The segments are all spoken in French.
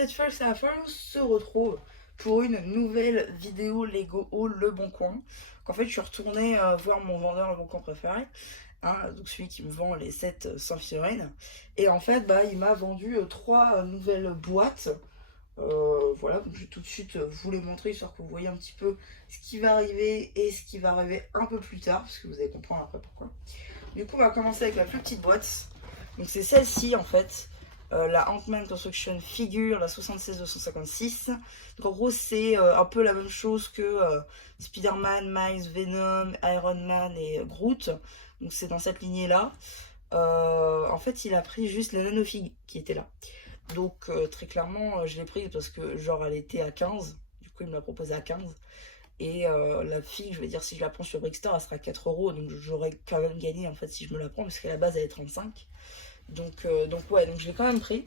Cette fois, ça se retrouve pour une nouvelle vidéo Lego Haul Le Bon Coin. En fait, je suis retournée voir mon vendeur Le Bon Coin préféré, hein, donc celui qui me vend les sets sans figurines. Et en fait, bah, il m'a vendu trois nouvelles boîtes. Voilà, donc je vais tout de suite vous les montrer, histoire que vous voyez un petit peu ce qui va arriver et ce qui va arriver un peu plus tard, parce que vous allez comprendre après pourquoi. Du coup, on va commencer avec la plus petite boîte. Donc c'est celle-ci en fait. La Ant-Man Construction Figure, la 76-256. Donc en gros, c'est un peu la même chose que Spider-Man, Miles, Venom, Iron Man et Groot. Donc c'est dans cette lignée-là. En fait, il a pris juste la Nanofig qui était là. Donc très clairement, je l'ai prise parce que genre elle était à 15. Du coup, il me l'a proposé à 15. Et la figue, je veux dire, si je la prends sur Brickstore, elle sera à 4 euros. Donc j'aurais quand même gagné en fait si je me la prends, parce qu'à la base elle est 35. Donc ouais, donc je l'ai quand même pris.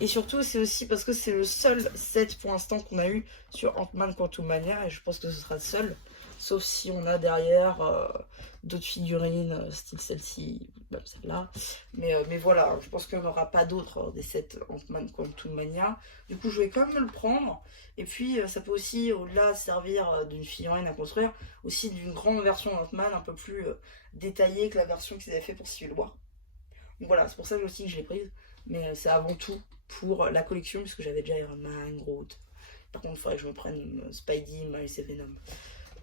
Et surtout, c'est aussi parce que c'est le seul set pour l'instant qu'on a eu sur Ant-Man Quantumania. Et je pense que ce sera le seul. Sauf si on a derrière d'autres figurines, style celle-ci, même celle-là. Mais voilà, je pense qu'il n'y en aura pas d'autres des sets Ant-Man Quantumania. Du coup, je vais quand même le prendre. Et puis, ça peut aussi, au-delà, servir d'une figurine à construire, aussi d'une grande version Ant-Man un peu plus détaillée que la version qu'ils avaient fait pour Civil War. Donc voilà, c'est pour ça aussi que je l'ai prise. Mais c'est avant tout pour la collection, puisque j'avais déjà Iron Man, Groot. Par contre, il faudrait que je me prenne Spidey, Miles et Venom.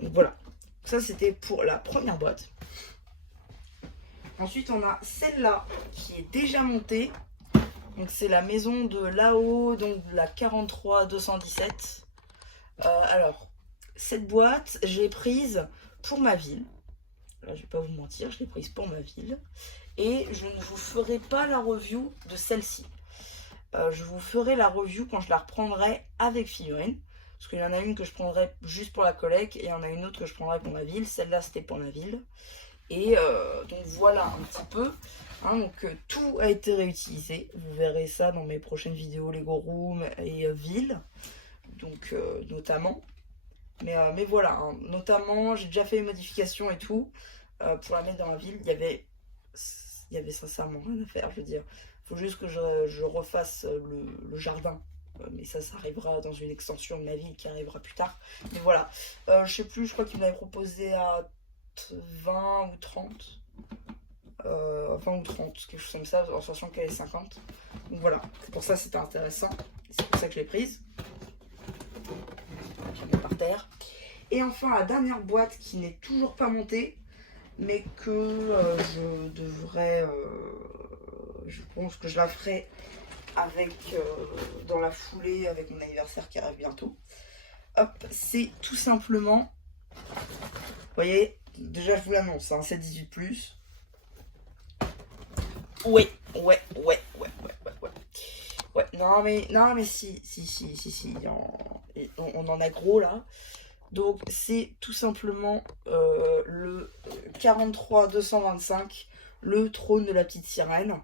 Donc voilà, ça c'était pour la première boîte. Ensuite, on a celle-là qui est déjà montée. Donc c'est la maison de là-haut, donc la 43-217. Alors, cette boîte, je l'ai prise pour ma ville. Là, je vais pas vous mentir, je l'ai prise pour ma ville. Et je ne vous ferai pas la review de celle-ci. Je vous ferai la review quand je la reprendrai avec figurine. Parce qu'il y en a une que je prendrai juste pour la collecte et il y en a une autre que je prendrai pour ma ville. Celle-là, c'était pour ma ville. Et donc voilà un petit peu. Hein, donc tout a été réutilisé. Vous verrez ça dans mes prochaines vidéos Lego Room et ville. Donc notamment. Mais voilà, hein, notamment, j'ai déjà fait les modifications et tout. Pour la mettre dans la ville, il y avait sincèrement rien à faire, je veux dire. Il faut juste que je refasse le jardin. Mais ça arrivera dans une extension de ma ville qui arrivera plus tard. Mais voilà, je sais plus, je crois qu'il m'avait proposé à 20 ou 30. 20 ou 30, quelque chose comme ça, en sachant qu'elle est 50. Donc voilà, c'est pour ça que c'était intéressant. C'est pour ça que je l'ai prise. Je la mets par terre. Et enfin, la dernière boîte qui n'est toujours pas montée, mais que je devrais, je pense que je la ferai avec dans la foulée avec mon anniversaire qui arrive bientôt. Hop, c'est tout simplement, vous voyez, déjà je vous l'annonce, hein, c'est 18+. Ouais, non mais si, on en a gros là. Donc c'est tout simplement le 43-225, le trône de la petite sirène.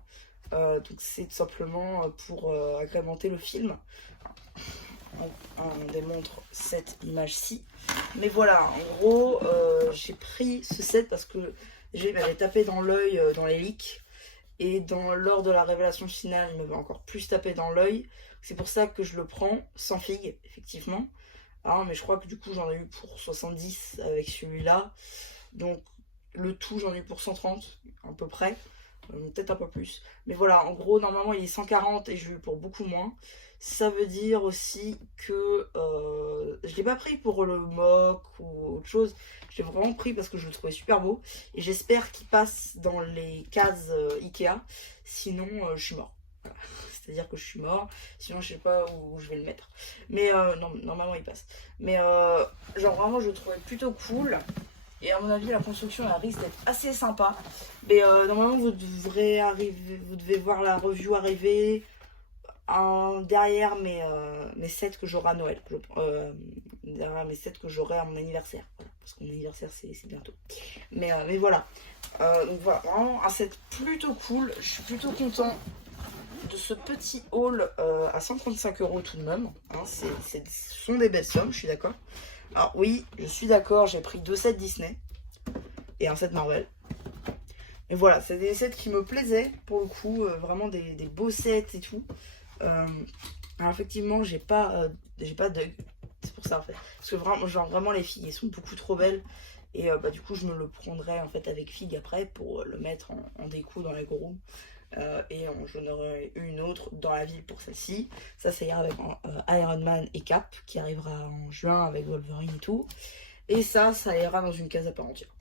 Donc c'est tout simplement pour agrémenter le film. On démontre cette image-ci. Mais voilà, en gros, j'ai pris ce set parce que j'ai m'avait tapé dans l'œil dans les leaks. Et lors de la révélation finale, il m'avait encore plus tapé dans l'œil. C'est pour ça que je le prends sans figue, effectivement. Ah, mais je crois que du coup j'en ai eu pour 70 avec celui-là. Donc le tout j'en ai eu pour 130 à peu près. Peut-être un peu plus. Mais voilà, en gros normalement il est 140 et j'ai eu pour beaucoup moins. Ça veut dire aussi que je l'ai pas pris pour le mock ou autre chose. Je l'ai vraiment pris parce que je le trouvais super beau. Et j'espère qu'il passe dans les cases Ikea. Sinon je suis mort. C'est-à-dire que je suis mort, sinon je sais pas où je vais le mettre. Mais non, normalement il passe. Mais genre vraiment je le trouvais plutôt cool. Et à mon avis la construction elle risque d'être assez sympa. Mais normalement vous devez voir la review arriver derrière mes sets que j'aurai à Noël. Derrière mes sets que j'aurai à mon anniversaire. Voilà, parce que mon anniversaire c'est bientôt. Mais voilà. Donc voilà, vraiment un set plutôt cool. Je suis plutôt content de ce petit haul à 135 € tout de même. Hein, ce sont des belles sommes, je suis d'accord. Alors oui, je suis d'accord, j'ai pris 2 sets Disney et un set Marvel. Mais voilà, c'est des sets qui me plaisaient pour le coup, vraiment des beaux sets et tout. Alors effectivement, j'ai pas de... C'est pour ça en fait. Parce que vraiment, genre vraiment les figues, elles sont beaucoup trop belles. Et bah, du coup, je me le prendrai en fait avec figue après pour le mettre en déco dans la room. J'en aurai une autre dans la ville pour celle-ci. Ça ira avec Iron Man et Cap qui arrivera en juin avec Wolverine et tout. Et ça ira dans une case à part entière.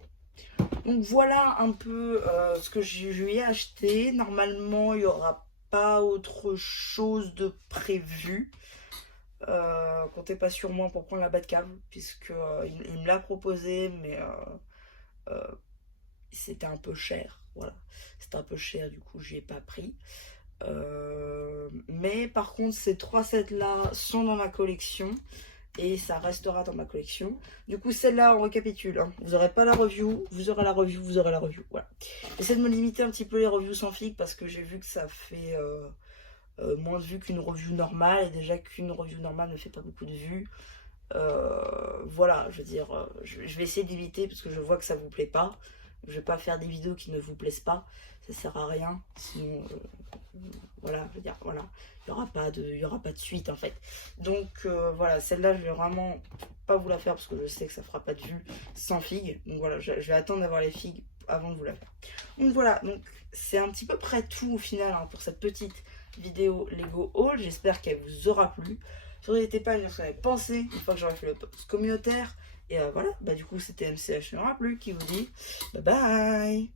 Donc voilà un peu ce que je lui ai acheté. Normalement, il n'y aura pas autre chose de prévu. Comptez pas sur moi pour prendre la Batcave, puisque il me l'a proposé, mais c'était un peu cher. Voilà, c'était un peu cher, du coup, j'y ai pas pris. Mais par contre, ces 3 sets là sont dans ma collection et ça restera dans ma collection. Du coup, celle-là, on récapitule, hein. Vous n'aurez pas la review, vous aurez la review, vous aurez la review. Voilà. J'essaie de me limiter un petit peu les reviews sans figue parce que j'ai vu que ça fait moins de vues qu'une review normale. Et déjà qu'une review normale ne fait pas beaucoup de vues. Voilà, je veux dire, je vais essayer d'éviter parce que je vois que ça vous plaît pas. Je vais pas faire des vidéos qui ne vous plaisent pas. Ça sert à rien. Sinon, voilà, je veux dire, voilà, il y aura pas de suite en fait. Donc voilà, celle-là, je vais vraiment pas vous la faire parce que je sais que ça fera pas de vue sans figues. Donc voilà, je vais attendre d'avoir les figues avant de vous la faire. Donc voilà, donc c'est un petit peu près tout au final hein, pour cette petite vidéo Lego haul. J'espère qu'elle vous aura plu. Surtout n'hésitez pas à me dire ce que vous avez pensé une fois que j'aurai fait le post communautaire. Et voilà, bah du coup c'était MCH, il n'y aura plus qui vous dit bye bye.